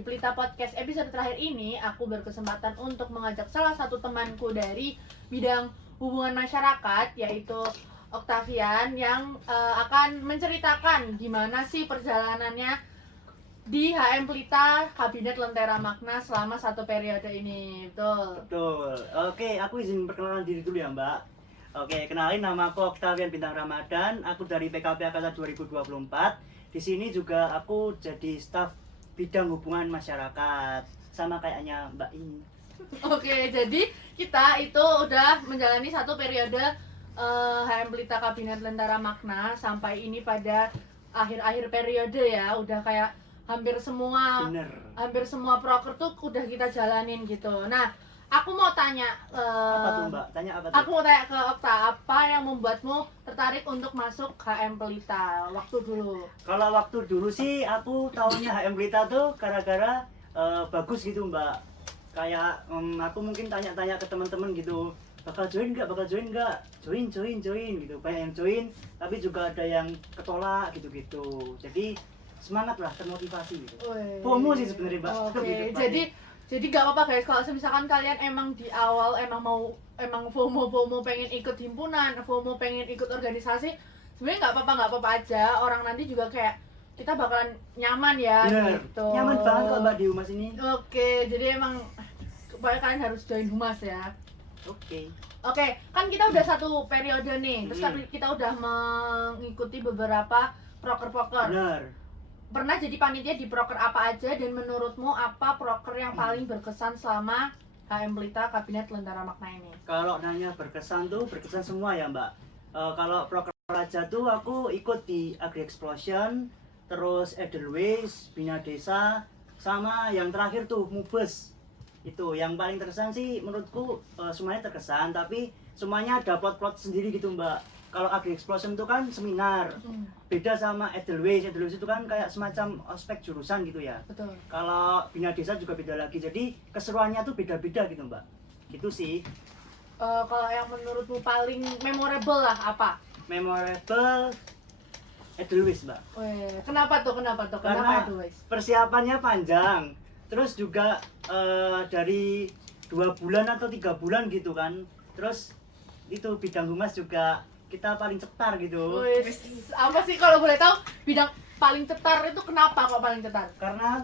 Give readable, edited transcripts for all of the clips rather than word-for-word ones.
di Pelita Podcast episode terakhir ini, aku berkesempatan untuk mengajak salah satu temanku dari bidang hubungan masyarakat, yaitu Octavian, yang akan menceritakan gimana sih perjalanannya di HM Pelita Kabinet Lentera Makna selama satu periode ini. Betul. Oke, aku izin perkenalan diri dulu ya, Mbak. Oke, kenalin, nama aku Octavian Bintang Ramadan. Aku dari PKP Angkatan 2024. Di sini juga aku jadi staf bidang hubungan masyarakat, sama kayaknya Mbak ini. Oke, jadi kita itu udah menjalani satu periode HM Pelita Kabinet Lentera Makna sampai ini pada akhir-akhir periode ya, udah kayak hampir semua proker tuh udah kita jalanin gitu. Nah, aku mau tanya apa tuh, Mbak? Tanya apa tuh? Aku mau tanya ke Okta, apa yang membuatmu tertarik untuk masuk HM Pelita waktu dulu? Kalau waktu dulu sih aku taunya HM Pelita tuh gara-gara bagus gitu, Mbak. Kayak aku mungkin tanya-tanya ke teman-teman gitu, bakal join nggak, join gitu. Banyak yang join, tapi juga ada yang ketolak gitu-gitu. Jadi semangat lah, termotivasi gitu. FOMO sih sebenarnya, Mbak. Oke, jadi gak apa-apa guys, kalau misalkan kalian emang di awal emang FOMO pengen ikut himpunan, FOMO pengen ikut organisasi, sebenarnya nggak apa-apa aja. Orang nanti juga kayak kita bakalan nyaman ya. Bener. Gitu. Nyaman banget kok, Mbak, di humas ini. Oke, jadi emang pokoknya kalian harus join humas ya. Oke, kan kita udah satu periode nih, terus kita udah mengikuti beberapa proker-proker. bener. Pernah jadi panitia di proker apa aja, dan menurutmu apa proker yang paling berkesan selama HM Pelita Kabinet Lentera Makna ini? Kalau nanya berkesan tuh berkesan semua ya, Mbak. Kalau proker aja tuh aku ikut di Agri Explosion, terus Edelweiss, Bina Desa, sama yang terakhir tuh Mubes. Itu yang paling terkesan sih menurutku. Semuanya terkesan, tapi semuanya ada plot-plot sendiri gitu, Mbak. Kalau Agri Explosion itu kan seminar, beda sama Edelweiss itu kan kayak semacam ospek jurusan gitu ya. Betul. Kalau Bina Desa juga beda lagi, jadi keseruannya tuh beda-beda gitu, Mbak. Gitu sih. Kalau yang menurutmu paling memorable lah apa? Memorable Edelweiss, Mbak. Kenapa tuh? Karena Edelweiss? persiapannya panjang, terus juga dari 2 bulan atau 3 bulan gitu kan. Terus itu bidang humas juga kita paling cetar gitu. Apa sih kalau boleh tahu bidang paling cetar itu kenapa kok paling cetar? Karena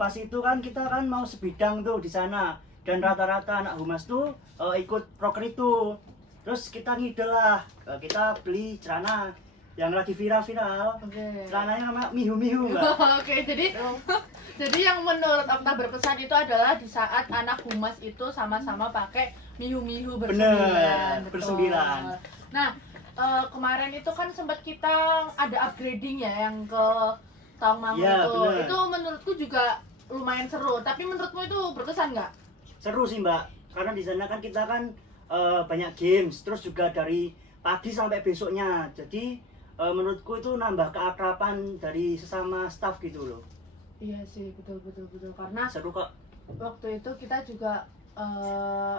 pas itu kan kita kan mau sebidang tuh di sana, dan rata-rata anak humas tuh ikut proker itu. Terus kita ngide lah, kita beli celana yang lagi viral-viral. Celananya namanya mihu-mihu, Mbak. Oke, jadi yang menurut Okta berkesan itu adalah di saat anak humas itu sama-sama pakai mihu-mihu bersembilan. Bersembilan. Nah, kemarin itu kan sempat kita ada upgrading ya yang ke Tawangmangu Ya, itu. bener. Itu menurutku juga lumayan seru. Tapi menurutmu itu berkesan nggak? Seru sih, Mbak. Karena di sana kan kita kan banyak games, terus juga dari pagi sampai besoknya. Jadi menurutku itu nambah keakraban dari sesama staff gitu loh. Iya sih, betul. Karena Seru kok. waktu itu kita juga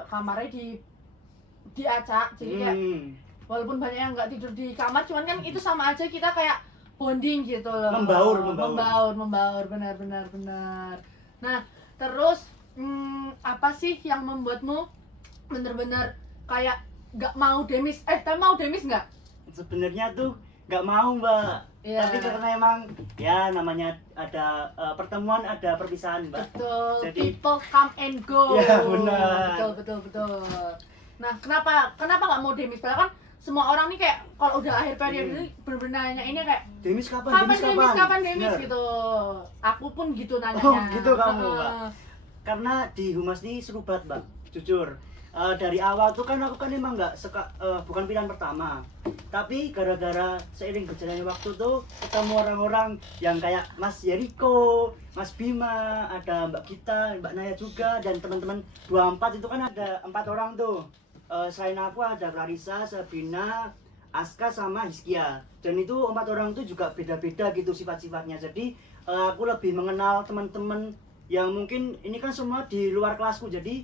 kamarnya diacak, jadi kayak walaupun banyak yang nggak tidur di kamar, cuman kan itu sama aja kita kayak bonding gitu loh. Membaur, benar. Nah, terus apa sih yang membuatmu bener-bener kayak nggak mau demis? Tapi mau demis nggak? Sebenarnya tuh nggak mau, Mbak. Iya. Tapi karena emang ya namanya ada pertemuan, ada perpisahan, Mbak. Betul. Jadi People come and go. Ya, benar. Betul. Nah, kenapa nggak mau demis? Padahal kan semua orang nih kayak kalau udah akhir periode ini bener-bener nanya ini kayak demis kapan demis Bener. gitu. Aku pun gitu nanyanya. Oh, gitu kamu, Mbak. Karena di humas ini seru banget, Mbak. Jujur. Dari awal tuh kan aku kan emang bukan pilihan pertama. Tapi gara-gara seiring berjalannya waktu tuh ketemu orang-orang yang kayak Mas Yeriko, Mas Bima, ada Mbak Gita, Mbak Naya juga, dan teman-teman 24 itu kan ada 4 orang tuh. Selain aku ada Clarissa, Sabrina, Aska, sama Hiskia. Dan itu 4 orang tuh juga beda-beda gitu sifat-sifatnya. Jadi aku lebih mengenal teman-teman yang mungkin ini kan semua di luar kelasku, jadi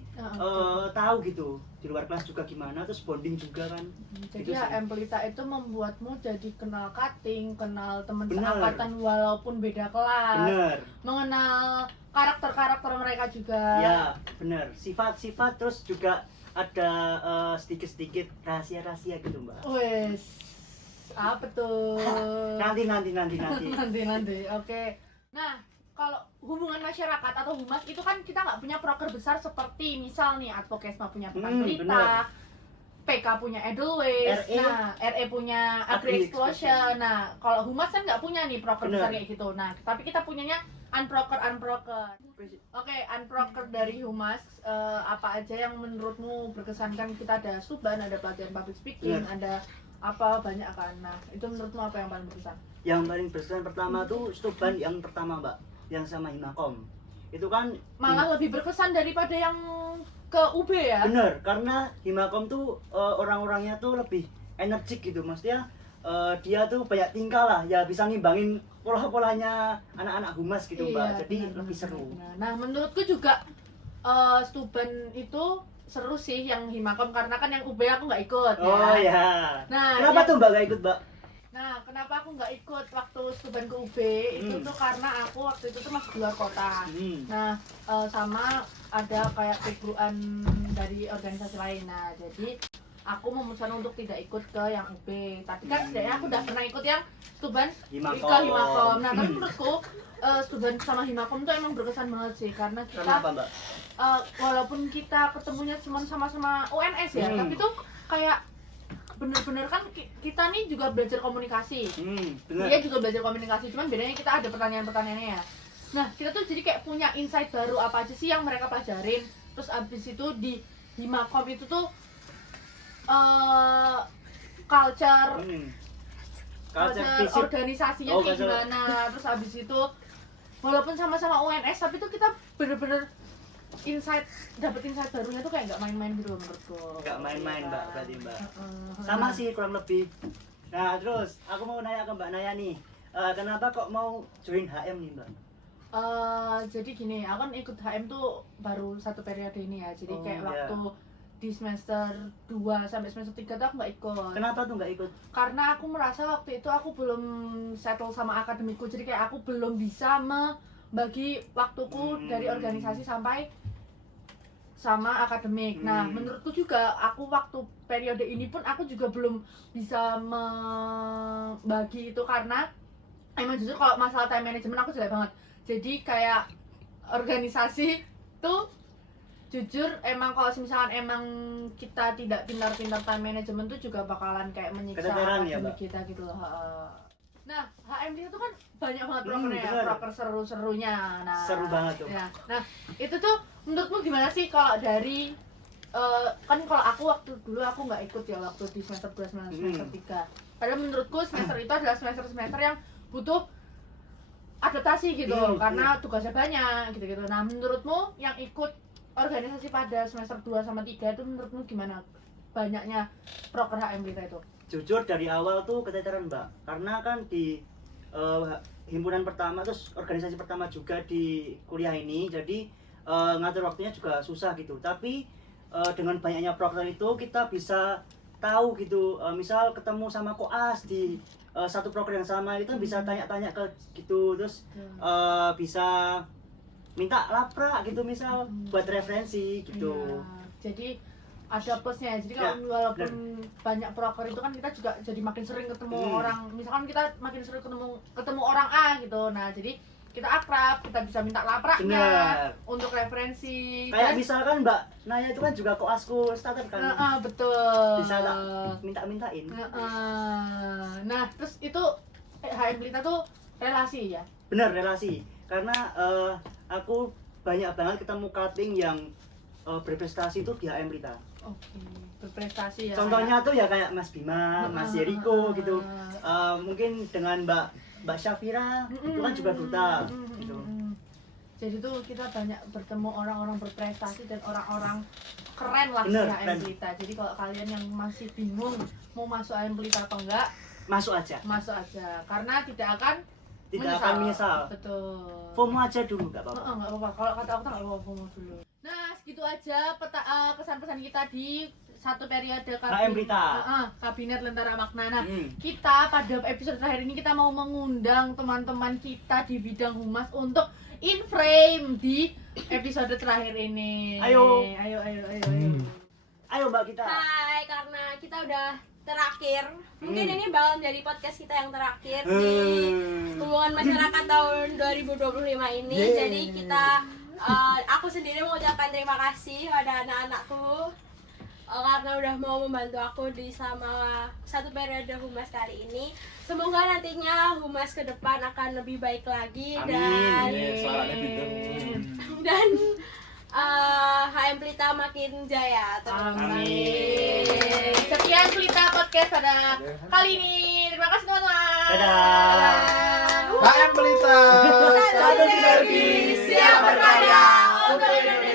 tahu gitu di luar kelas juga gimana, terus bonding juga kan. Jadi Gitu HM Pelita itu membuatmu jadi kenal cutting, kenal teman Bener. seangkatan walaupun beda kelas, bener mengenal karakter-karakter mereka juga. ya, bener, sifat-sifat, terus juga ada sedikit-sedikit rahasia-rahasia gitu mbak. Wes, apa tuh? nanti nanti. Oke. Nah, kalau hubungan masyarakat atau humas itu kan kita nggak punya proker besar seperti misal nih Advokesma punya Pekan Pelita, bener. PK punya Edelweiss, RE. nah RE punya Agri Explosion. Nah, kalau humas kan nggak punya nih proker Bener. besar kayak gitu. Nah, tapi kita punyanya unproker. Oke, unproker dari humas apa aja yang menurutmu berkesan? Kan kita ada Suban, ada pelatihan public speaking, ada apa banyak kan. Nah, itu menurutmu apa yang paling berkesan? Yang paling berkesan pertama tuh Stuban yang pertama mbak, yang sama Himakom itu kan Malah lebih berkesan daripada yang ke UB ya. bener, karena Himakom tuh orang-orangnya tuh lebih energik gitu, maksudnya dia tuh banyak tingkah lah ya, bisa ngimbangin pola-polanya anak-anak humas gitu mbak. Jadi lebih seru. Nah, menurutku juga Stuban itu seru sih yang Himakom, karena kan yang UB aku nggak ikut Oh ya. ya. Nah, Kenapa tuh mbak gak ikut mbak? Nah, kenapa aku nggak ikut waktu Stuban ke UB itu tuh karena aku waktu itu tuh masih di luar kota. Nah, sama ada kayak keguruan dari organisasi lain. Nah, jadi aku memutuskan untuk tidak ikut ke yang UB. Tapi kan setidaknya aku udah pernah ikut yang Stuban ke Himakom. Nah, tapi menurutku Stuban sama Himakom tuh emang berkesan banget sih, karena kita Kenapa mbak? walaupun kita ketemunya cuma sama-sama UNS ya, tapi tuh kayak bener-bener kan kita nih juga belajar komunikasi. Bener. Dia juga belajar komunikasi, cuman bedanya kita ada pertanyaan-pertanyaannya ya. Nah, kita tuh jadi kayak punya insight baru apa aja sih yang mereka pelajarin. Terus abis itu di Himakom itu tuh culture organisasinya kayak gimana. Terus abis itu walaupun sama-sama UNS, tapi tuh kita bener-bener dapat insight barunya tuh kayak nggak main-main gitu menurutku. Nggak main-main mbak, berarti mbak. Sama sih kurang lebih. Nah terus aku mau nanya ke mbak Naya nih, kenapa kok mau join HM nih mbak? Jadi gini, aku kan ikut HM tuh baru 1 periode ini ya. Jadi kayak waktu di semester 2 sampai semester 3 tuh aku nggak ikut. Kenapa tuh nggak ikut? Karena aku merasa waktu itu aku belum settle sama akademiku. Jadi kayak aku belum bisa membagi waktuku dari organisasi sampai sama akademik. Nah, menurutku juga aku waktu periode ini pun aku juga belum bisa membagi itu, karena emang jujur kalau masalah time management aku jelek banget. Jadi kayak organisasi tuh jujur emang kalau misalkan emang kita tidak pintar-pintar time management tuh juga bakalan kayak menyiksa akademik kita gitu loh. Nah, HM itu kan banyak banget prokernya ya, proker seru-serunya. Nah, seru banget tuh. Ya. Nah, itu tuh menurutmu gimana sih kalau dari kan kalau aku waktu dulu aku nggak ikut ya waktu di semester 2 semester 3. Padahal menurutku semester itu adalah semester yang butuh adaptasi gitu, karena tugasnya banyak gitu-gitu. Nah, menurutmu yang ikut organisasi pada semester 2 sama 3 itu menurutmu gimana banyaknya proker HM kita itu? Jujur dari awal tuh keteteran mbak, karena kan di himpunan pertama, terus organisasi pertama juga di kuliah ini, jadi ngatur waktunya juga susah gitu. Tapi dengan banyaknya proker itu kita bisa tahu gitu, misal ketemu sama koas di satu proker yang sama, itu bisa tanya-tanya ke gitu, terus bisa minta laprak gitu misal buat referensi gitu. Jadi ada plusnya ya. Jadi kalau walaupun banyak proker itu kan kita juga jadi makin sering ketemu orang. Misalkan kita makin sering ketemu orang A gitu. Nah, jadi kita akrab, kita bisa minta lapraknya untuk referensi. Kayak misalkan Mbak Naya itu kan juga koasku starter kan. Betul. Bisa tak minta-mintain. Nah, terus itu HM Pelita tuh relasi ya? Bener, relasi. Karena aku banyak banget ketemu cutting yang berprestasi itu di HM Pelita. Oke, berprestasi ya. Contohnya tuh ya kayak Mas Bima, Mas Yeriko gitu. Mungkin dengan Mbak Syafira itu kan juga duta gitu. Jadi tuh kita banyak bertemu orang-orang berprestasi dan orang-orang keren lah di Bener, HM Pelita. Jadi kalau kalian yang masih bingung mau masuk HM Pelita atau enggak, masuk aja. Masuk aja. Karena tidak akan tidak akan menyesal. Betul. FOMO aja dulu nggak apa-apa. Nggak apa-apa. Kalau kata aku nggak apa-apa FOMO dulu. Nah, segitu aja kesan-pesan kita di satu periode kabinet Lentera Makna. Nah, kita pada episode terakhir ini kita mau mengundang teman-teman kita di bidang humas untuk in frame di episode terakhir ini. Ayo. Ayo Mbak kita. Hai, karena kita udah terakhir. Mungkin ini bakal menjadi podcast kita yang terakhir di hubungan masyarakat tahun 2025 ini. Jadi kita aku sendiri mengucapkan terima kasih pada anak-anakku karena udah mau membantu aku di selama satu periode humas kali ini. Semoga nantinya humas ke depan akan lebih baik lagi. Dan HM Pelita makin jaya. Amin. Sekian Pelita Podcast pada kali ini. Terima kasih teman-teman. Dadah. HM Pelita. Satu sinergi, siap berkarya untuk Indonesia.